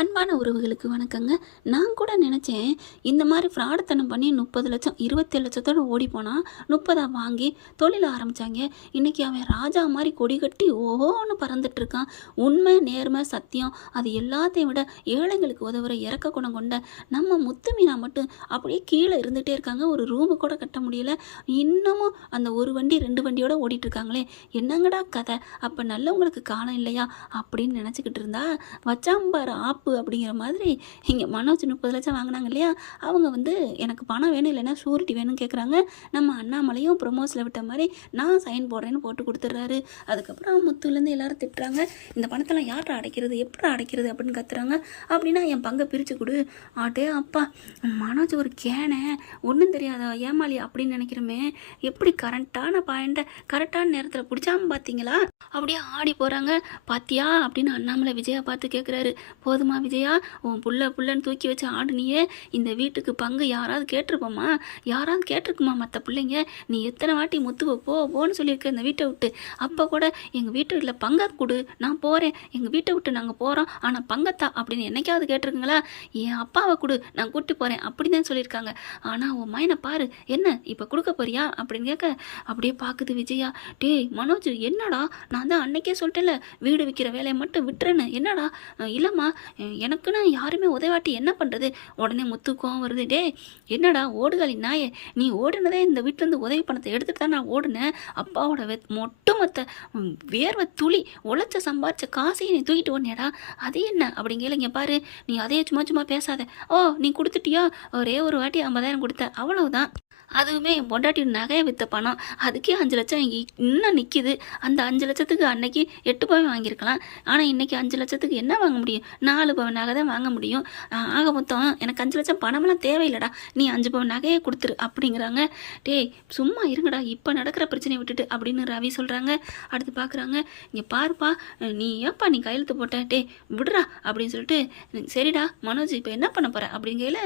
அன்பான உறவுகளுக்கு வணக்கங்க. நான் கூட நினச்சேன், இந்த மாதிரி ஃப்ராடுத்தனம் பண்ணி 30 லட்சம் 27 லட்சத்தோட ஓடி போனான். 30 வாங்கி தொழில ஆரம்பிச்சாங்க. இன்னைக்கு அவன் ராஜா மாதிரி கொடி கட்டி ஓஹோன்னு பறந்துட்டு இருக்கான். உண்மை, நேர்மை, சத்தியம் அது எல்லாத்தையும் விட ஏழைங்களுக்கு உதவுற இறக்க குணம் கொண்ட நம்ம முத்து மீனா மட்டும் அப்படியே கீழே இருந்துகிட்டே இருக்காங்க. ஒரு ரூமு கூட கட்ட முடியல. இன்னமும் அந்த ஒரு வண்டி 2 வண்டியோட ஓடிட்டு இருக்காங்களே, என்னங்கடா கதை? அப்போ நல்லவங்களுக்கு காலம் இல்லையா அப்படின்னு நினச்சிக்கிட்டு இருந்தா வச்சாம்பார் ஆப்பு அப்படிங்கிற மாதிரி. இங்கே மனோஜ் 30 லட்சம் வாங்கினாங்க இல்லையா, அவங்க எனக்கு பணம் வேணும், இல்லைன்னா ஷூரிட்டி வேணும்னு கேட்குறாங்க. நம்ம அண்ணாமலையும் ப்ரொமோஸில் விட்ட மாதிரி நான் சைன் போடுறேன்னு போட்டு கொடுத்துட்றாரு. அதுக்கப்புறம் முத்துலேருந்து எல்லாரும் திட்டுறாங்க, இந்த பணத்தெல்லாம் யார்டா அடைக்கிறது, எப்படி அடைக்கிறது அப்படின்னு கத்துறாங்க. அப்படின்னா என் பங்கை பிரித்து கொடு. ஆட்டே அப்பா, மனோஜ் ஒரு கேனை ஒன்றும் தெரியாத ஏமாளி அப்படின்னு நினைக்கிறோமே, எப்படி கரெக்டான பாயிண்ட்டை கரெக்டான நேரத்தில் பிடிச்சாம பார்த்தீங்களா? அப்படியே ஆடி போகிறாங்க. பாத்தியா அப்படின்னு அண்ணாமலை விஜயா பார்த்து கேட்குறாரு. போதுமா விஜயா, உன் புள்ளன்னு தூக்கி வச்சு ஆடுனியே, இந்த வீட்டுக்கு பங்கு யாராவது கேட்டிருப்போமா? யாராவது கேட்டிருக்குமா மற்ற பிள்ளைங்க? நீ எத்தனை வாட்டி முத்துவை போன்னு சொல்லியிருக்க இந்த வீட்டை விட்டு. அப்போ கூட எங்கள் வீட்டில் பங்கை கொடு, நான் போகிறேன், எங்கள் வீட்டை விட்டு நாங்கள் போகிறோம், ஆனால் பங்கத்தா அப்படின்னு என்னைக்காவது கேட்டிருக்குங்களா? என் அப்பாவை கொடு, நான் கூட்டி போகிறேன் அப்படி தான் சொல்லியிருக்காங்க. ஆனால் உன் மைனை பாரு, என்ன இப்போ கொடுக்க போறியா அப்படின்னு கேட்க அப்படியே பார்க்குது விஜயா. டேய் மனோஜ், என்னடா, நான் தான் அன்னைக்கே சொல்லிட்டேன்ல வீடு விற்கிற வேலையை மட்டும் விட்டுறேன்னு. என்னடா? இல்லைம்மா, எனக்குன்னு யாருமே உதவாட்டி என்ன பண்ணுறது? உடனே முத்துக்கும் வருது. டே என்னடா ஓடுகாலி நாயே, நீ ஓடுனதே இந்த வீட்டிலேருந்து உதவி பணத்தை எடுத்துகிட்டு தான் நான் ஓடுனேன். அப்பாவோட மொத்த வேர்வை துளி உழைச்ச சம்பாரிச்ச காசையும் நீ தூக்கிட்டு ஓடனேடா, அது என்ன அப்படிங்கல. இங்கே பாரு, நீ அதே சும்மா பேசாத. ஓ, நீ கொடுத்துட்டியா? ஒரே ஒரு வாட்டி 50,000 கொடுத்த, அவ்வளவுதான். அதுவுமே என் பொண்டாட்டி நகையை விற்ற பணம், அதுக்கே 5 லட்சம் இன்னும் நிற்கிது. அந்த 5 லட்சத்துக்கு அன்னைக்கு 8 பவன் வாங்கியிருக்கலாம். ஆனால் இன்றைக்கி 5 லட்சத்துக்கு என்ன வாங்க முடியும்? 4 பவன் நகை தான் வாங்க முடியும். ஆக மொத்தம் எனக்கு 5 லட்சம் பணமெல்லாம் தேவையில்லடா, நீ 5 பவன் நகையை கொடுத்துரு அப்படிங்கிறாங்க. டேய் சும்மா இருங்கடா, இப்போ நடக்கிற பிரச்சனையை விட்டுட்டு அப்படின்னு ரவி சொல்கிறாங்க. அடுத்து பார்க்குறாங்க, இங்கே பாருப்பா, நீ ஏப்பா நீ கையெழுத்து போட்ட, டே விடுறா அப்படின்னு சொல்லிட்டு, சரிடா மனோஜ் இப்போ என்ன பண்ண போகிற அப்படிங்கையில்,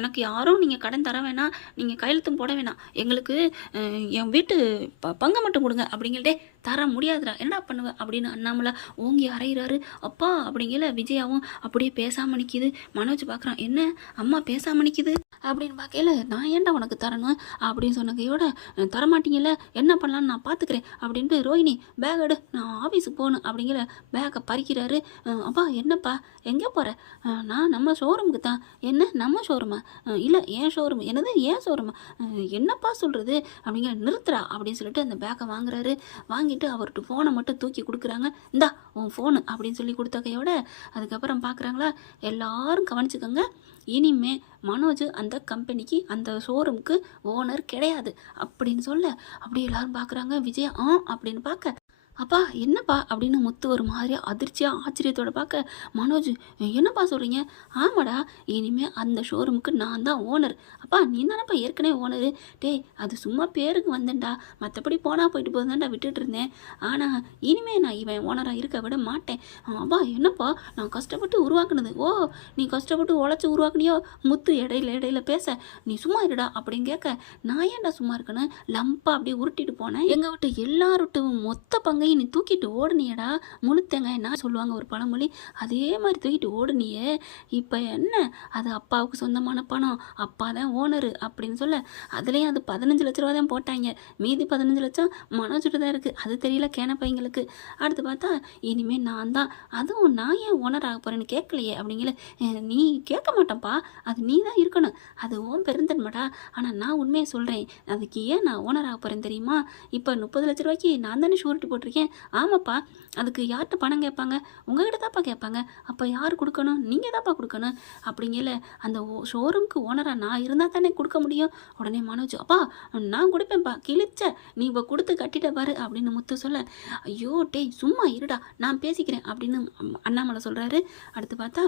எனக்கு யாரும் நீங்கள் கடன் தர வேணாம், நீங்கள் கையெழுத்து போட வேணாம், எங்களுக்கு என் வீட்டு பங்கை மட்டும் கொடுங்க அப்படிங்கள்டே. தர முடியாதுடா, என்னடா பண்ணுவேன் அப்படின்னு அண்ணாமலை ஓங்கி அறையிறாரு. அப்பா அப்படிங்கல. விஜயாவும் அப்படியே பேசாமல் நிற்கிது. மனோஜ் பார்க்குறான், என்ன அம்மா பேசாமல் நிற்கிது அப்படின்னு பார்க்கல. நான் ஏன்டா உனக்கு தரணும் அப்படின்னு சொன்னகையோட, தரமாட்டீங்கல்ல, என்ன பண்ணலான்னு நான் பார்த்துக்கிறேன் அப்படின்ட்டு, ரோஹிணி பேக் எடு, நான் ஆஃபீஸுக்கு போகணும் அப்படிங்கிற பேக்கை பறிக்கிறாரு. அப்பா என்னப்பா எங்கே போகிற? நான் நம்ம ஷோரூமுக்கு தான். என்ன நம்ம ஷோரூமா? இல்லை ஏன் ஷோரூம். என்னது ஏன் ஷோரூமா? என்னப்பா சொல்கிறது அப்படிங்கிற. நிறுத்துறா அப்படின்னு சொல்லிட்டு அந்த பேக்கை வாங்குறாரு. வாங்கிட்டு அவர்கிட்ட ஃபோனை மட்டும் தூக்கி கொடுக்குறாங்க. இந்தா உன் ஃபோனு அப்படின்னு சொல்லி கொடுத்த கையோட, அதுக்கப்புறம் பார்க்குறாங்களா, எல்லாரும் கவனிச்சுக்கோங்க, இனிமே மனோஜ் அந்த கம்பெனிக்கு அந்த ஷோரூமுக்கு ஓனர் கிடையாது அப்படின்னு சொல்ல, அப்படியே எல்லாரும் பார்க்குறாங்க. விஜயா அப்படின்னு பார்க்க, அப்பா என்னப்பா அப்படின்னு முத்து ஒரு மாதிரி அதிர்ச்சியாக ஆச்சரியத்தோடு பார்க்க, மனோஜ் என்னப்பா சொல்கிறீங்க? ஆமாடா, இனிமேல் அந்த ஷோரூமுக்கு நான் தான் ஓனர். அப்பா நீ தானப்பா ஏற்கனவே ஓனரு. டேய் அது சும்மா பேருக்கு வந்தேன்டா, மற்றபடி போனால் போயிட்டு போதான்டா விட்டுட்டு இருந்தேன். ஆனால் இனிமேல் நான் இவன் ஓனராக இருக்க விட மாட்டேன். அப்பா என்னப்பா நான் கஷ்டப்பட்டு உருவாக்குனது? ஓ, நீ கஷ்டப்பட்டு உழைச்சி உருவாக்குனியோ? முத்து இடையில பேச, நீ சும்மா இருடா அப்படின்னு கேட்க, நான் ஏன்டா சும்மா இருக்கணும்? லம்பா அப்படியே உருட்டிட்டு போனேன். எங்கள் விட்டு எல்லாருட்டும் மொத்த பங்கு நீ தூக்கிட்டு ஓடுனியடா, முழுத்தங்க என்ன சொல்லுவாங்க ஒரு பழமொழி, அதே மாதிரி தூக்கிட்டு ஓடுனியே. இப்போ என்ன, அது அப்பாவுக்கு சொந்தமான பணம், அப்பா தான் ஓனரு அப்படின்னு சொல்ல, அதுலேயும் அது 15 லட்ச ரூபா தான் போட்டாங்க. மீதி 15 லட்சம் மனோஜிட்டு தான் இருக்குது. அது தெரியல கேன பையங்களுக்கு. அடுத்து பார்த்தா, இனிமேல் நான் தான், அதுவும் நான் ஏன் ஓனர் ஆக போகிறேன்னு கேட்கலையே அப்படிங்கல. நீ கேட்க மாட்டேன்ப்பா, அது நீ தான் இருக்கணும், அது ஓன் பெருந்தன்மடா. ஆனால் நான் உண்மையை சொல்கிறேன், அதுக்கு ஏன் நான் ஓனர் ஆக போகிறேன் தெரியுமா? இப்போ 30 லட்ச ரூபாய்க்கு நான் தானே ஷூரிட்டி போட்டிருக்கேன். ஆமாப்பா, அதுக்கு யார்கிட்ட பணம் கேட்பாங்க? உங்ககிட்ட தான்ப்பா கேட்பாங்க. அப்போ யார் கொடுக்கணும்? நீங்கள் தான்ப்பா கொடுக்கணும் அப்படிங்கல. அந்த ஷோரூமுக்கு ஓனராக நான் இருந்தால் தானே கொடுக்க முடியும். உடனே மனோஜ், அப்பா நான் கொடுப்பேன்ப்பா, கிழிச்ச நீ இப்போ கொடுத்து கட்டிட்ட பாரு அப்படின்னு முத்து சொல்ல, ஐயோ டேய் சும்மா இருடா நான் பேசிக்கிறேன் அப்படின்னு அண்ணாமலை சொல்கிறாரு. அடுத்து பார்த்தா,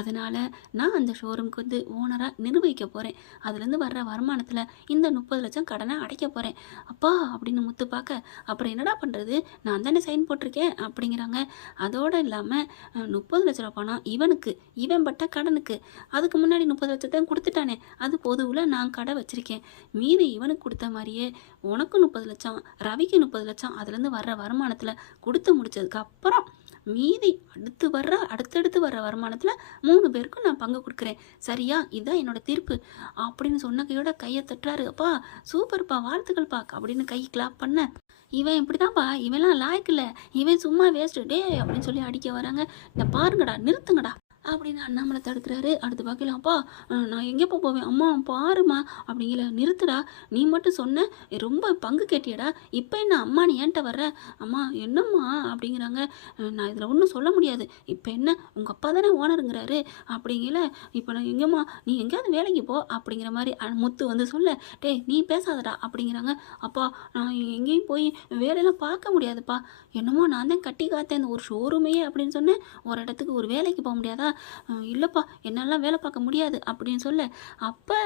அதனால் நான் அந்த ஷோரூமுக்கு ஓனராக நிர்வகிக்க போகிறேன். அதுலேருந்து வர்ற வருமானத்தில் இந்த 30 லட்சம் கடனை அடைக்க போகிறேன். அப்பா அப்படின்னு முத்து பார்க்க, அப்புறம் என்னடா பண்ணுறது, நான் தானே சைன் போட்டிருக்கேன் அப்படிங்கிறாங்க. அதோடு இல்லாமல் 30 லட்ச ரூபா பணம் இவனுக்கு, இவன் பட்ட கடனுக்கு. அதுக்கு முன்னாடி 30 லட்சத்தை கொடுத்துட்டானே, அது பொதுவில் நான் கடை வச்சுருக்கேன். மீதி இவனுக்கு கொடுத்த மாதிரியே உனக்கும் 30 லட்சம், ரவிக்கு 30 லட்சம், அதுலேருந்து வர்ற வருமானத்தில் கொடுத்து முடிச்சதுக்கப்புறம் மீதி அடுத்தடுத்து வர்ற வருமானத்தில் 3 பேருக்கும் நான் பங்கு கொடுக்குறேன், சரியா? இதுதான் என்னோட தீர்ப்பு அப்படின்னு சொன்ன கையோட கையை தட்டுறாரு. அப்பா சூப்பர்ப்பா, வாழ்த்துக்கள்ப்பா அப்படின்னு கை கிளாப் பண்ண, இவன் இப்படிதான்ப்பா, இவன்லாம் லாய்க்கு இல்லை, இவன் சும்மா வேஸ்ட்டு டே அப்படின்னு சொல்லி அடிக்க வராங்க. இந்த பாருங்கடா, நிறுத்துங்கடா அப்படின்னு அண்ணாமலை தடுக்கிறாரு. அடுத்து பார்க்கலாம், அப்பா நான் எங்கேப்பா போவேன், அம்மா பாருமா அப்படிங்கிற. நிறுத்துடா, நீ மட்டும் சொன்ன ரொம்ப பங்கு கேட்டியடா, இப்போ என்ன அம்மா நீ ஏன்ட்ட வர்ற, அம்மா என்னம்மா அப்படிங்கிறாங்க. நான் இதில் ஒன்றும் சொல்ல முடியாது, இப்போ என்ன உங்கள் அப்பா தானே ஓனருங்கிறாரு அப்படிங்கல. இப்போ நான் எங்கேம்மா, நீ எங்கேயாவது வேலைக்கு போ அப்படிங்கிற மாதிரி முத்து வந்து சொல்ல, டேய் நீ பேசாதடா அப்படிங்கிறாங்க. அப்பா நான் எங்கேயும் போய் வேலையெல்லாம் பார்க்க முடியாதுப்பா, என்னமோ நான் தான் கட்டி காத்தேன் இந்த ஒரு ஷோரூமையே அப்படின்னு சொன்னேன், ஒரு இடத்துக்கு ஒரு வேலைக்கு போக முடியாதா, இல்லைப்பா என்னாலாம் வேலை பார்க்க முடியாது அப்படின்னு சொல்ல, அப்போ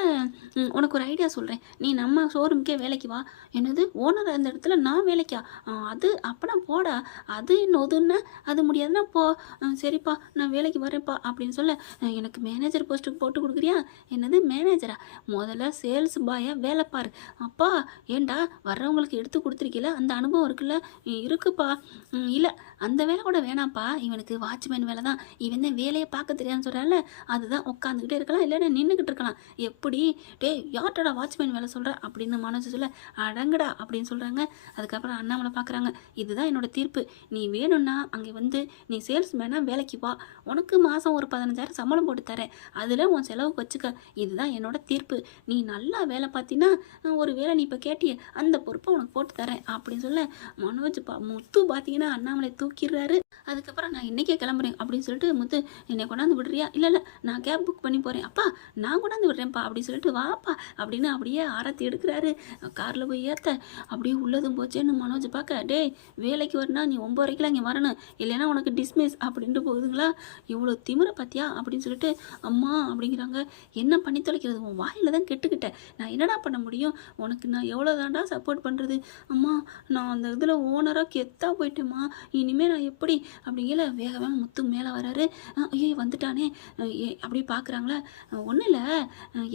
உனக்கு ஒரு ஐடியா சொல்கிறேன், நீ நம்ம ஷோரூமுக்கே வேலைக்கு வா. என்னது ஓனர் அந்த இடத்துல நான் வேலைக்கா, அது அப்போனா போடா, அது இன்னொதுன்னா அது முடியாதுன்னா போ, சரிப்பா நான் வேலைக்கு வரேன்ப்பா அப்படின்னு சொல்ல, எனக்கு மேனேஜர் போஸ்ட்டுக்கு போட்டு கொடுக்குறியா, என்னது மேனேஜரா, முதல்ல சேல்ஸ் பாயாக வேலை பாரு. அப்பா ஏண்டா வர்றவங்களுக்கு எடுத்து கொடுத்துருக்கீல, அந்த அனுபவம் இருக்குல்ல, இருக்குப்பா, இல்லை அந்த வேலை கூட வேணாம்ப்பா, இவனுக்கு வாட்ச்மேன் வேலை தான், இவன் தான் வேலையை பார்க்க தெரியாதுன்னு சொல்கிறான்ல, அதுதான் உட்காந்துக்கிட்டே இருக்கலாம், இல்லைன்னா நின்றுக்கிட்டு இருக்கலாம். எப்படி டே யார்ட்டடா வாட்ச்மேன் வேலை சொல்கிற அப்படின்னு மனசு சொல்ல, அடங்கடா அப்படின்னு சொல்கிறாங்க. அதுக்கப்புறம் அண்ணாமலை பார்க்குறாங்க, இதுதான் என்னோட தீர்ப்பு, நீ வேணும்னா அங்கே வந்து நீ சேல்ஸ்மேனாக வேலைக்கு வா, உனக்கு மாதம் ஒரு 15,000 சம்பளம் போட்டு தரேன், அதில் உன் செலவுக்கு வச்சுக்க, இதுதான் என்னோட தீர்ப்பு, நீ நல்லா வேலை பார்த்தீங்கன்னா ஒரு வேலை நீ இப்போ கேட்டிய அந்த பொறுப்பை உனக்கு போட்டு தரேன் அப்படின்னு சொல்ல, மனோஜ் முத்து பார்த்தீங்கன்னா அண்ணாமலை தூக்கிடுறாரு. அதுக்கப்புறம் நான் இன்றைக்கே கிளம்புறேன் அப்படின்னு சொல்லிட்டு, முத்து என்னை கொண்டாந்து விடுறியா, இல்லை நான் கேப் புக் பண்ணி போகிறேன், அப்பா நான் கொண்டாந்து விடுறேன்ப்பா அப்படின்னு சொல்லிட்டு, வாப்பா அப்படின்னு அப்படியே ஆரத்தி எடுக்கிறாரு. காரில் போய் ஏற்ற அப்படியே உள்ளதும் போச்சேன்னு மனோஜ் பார்க்க, டே வேலைக்கு வரனா நீ 9:30 இங்கே வரணும், இல்லைன்னா உனக்கு டிஸ்மிஸ் அப்படின்ட்டு போகுதுங்களா, இவ்வளோ திமிர பார்த்தியா அப்படின்னு சொல்லிட்டு, அம்மா அப்படிங்கிறாங்க. என்ன பண்ணி தொலைக்கிறது, உன் வாயில் தான் கெட்டுக்கிட்டேன், நான் என்னடா பண்ண முடியும், உனக்கு நான் எவ்வளோ தாண்டா சப்போர்ட் பண்ணுறது, அம்மா நான் அந்த இதில் ஓனராக கெத்தாக போயிட்டேம்மா, இனிமேல் நான் எப்படி அப்படிங்கிற. வேகமாக முத்து மேலே வராரு. ஐயோ வந்துட்டானே அப்படி பார்க்குறாங்களா, ஒன்றும் இல்லை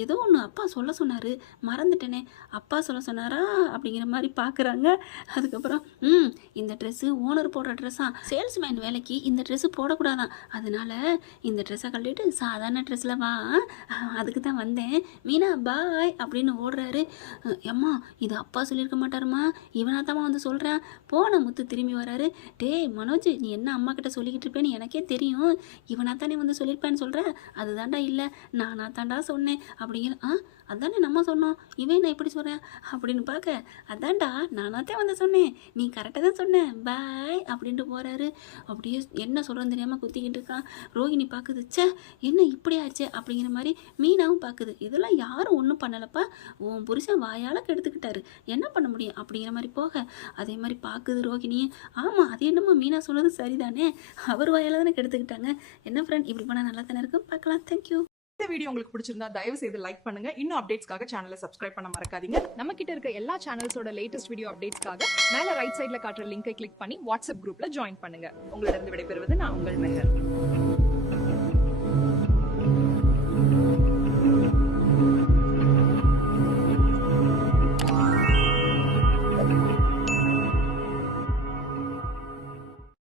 ஏதோ ஒன்று அப்பா சொல்ல சொன்னார், மறந்துட்டேனே, அப்பா சொல்ல சொன்னாரா அப்படிங்கிற மாதிரி பார்க்குறாங்க. அதுக்கப்புறம் இந்த ட்ரெஸ்ஸு ஓனர் போடுற ட்ரெஸ்ஸா, சேல்ஸ்மேன் வேலைக்கு இந்த ட்ரெஸ்ஸு போடக்கூடாதான், அதனால இந்த ட்ரெஸ்ஸை கழட்டிட்டு சாதாரண ட்ரெஸ்ஸில் வா, அதுக்கு தான் வந்தேன் மீனா பாய் அப்படின்னு ஓடுறாரு. அம்மா இது அப்பா சொல்லியிருக்க மாட்டாருமா, இவனாத்தாம்மா வந்து சொல்கிறேன். போன முத்து திரும்பி வராரு. டே மனோஜ் நீ என்ன அம்மா கிட்ட சொல்லிக்கிட்டு இருப்பேன்னு எனக்கே தெரியும், இவனா தானே வந்து சொல்லியிருப்பேன்னு சொல்கிறேன், அதுதான்டா இல்லை நானா தாண்டா சொன்னேன் அப்படிங்கிற. அதானே நம்ம சொன்னோம், இவன் நான் எப்படி சொல்கிறேன் அப்படின்னு பார்க்க, அதான்டா நானாத்தான் வந்து சொன்னேன், நீ கரெக்டாக தான் சொன்னேன் பாய் அப்படின்ட்டு போகிறாரு. அப்படியே என்ன சொல்கிறேன்னு தெரியாமல் குத்திக்கிட்டு இருக்கான். ரோஹிணி பார்க்குது, சே என்ன இப்படி ஆயிடுச்சு அப்படிங்கிற மாதிரி. மீனாவும் பார்க்குது, இதெல்லாம் யாரும் ஒன்றும் பண்ணலப்பா, உன் புருஷன் வாயால் கெடுத்துக்கிட்டாரு, என்ன பண்ண முடியும் அப்படிங்கிற மாதிரி போக, அதே மாதிரி பார்க்குது ரோஹிணி. ஆமாம் அது என்னமோ மீனா சொன்னது சரிதானே, அவர் வாயால் தானே கெடுத்துக்கிட்டாங்க. என்ன ஃப்ரெண்ட் இப்படி பண்ணால் நல்லா தானே இருக்கும், பார்க்கலாம். தேங்க்யூ. இந்த வீடியோ உங்களுக்கு பிடிச்சிருந்தா தயவு செய்து லைக் பண்ணுங்க. இன்னும் அப்டேட்ஸ்க்காக சேனலை சப்ஸ்கிரைப் பண்ண மறக்காதீங்க. நம்ம கிட்ட இருக்க எல்லா சேனல்ஸோட லேட்டஸ்ட் வீடியோ அப்டேட்ஸ்க்காக மேல ரைட் சைடுல காட்டுற லிங்கை கிளிக் பண்ணி வாட்ஸ்அப் குரூப்ல ஜாயின் பண்ணுங்க. உங்களிடம் விடைபெறுவது நான் உங்கள் மெஹர்.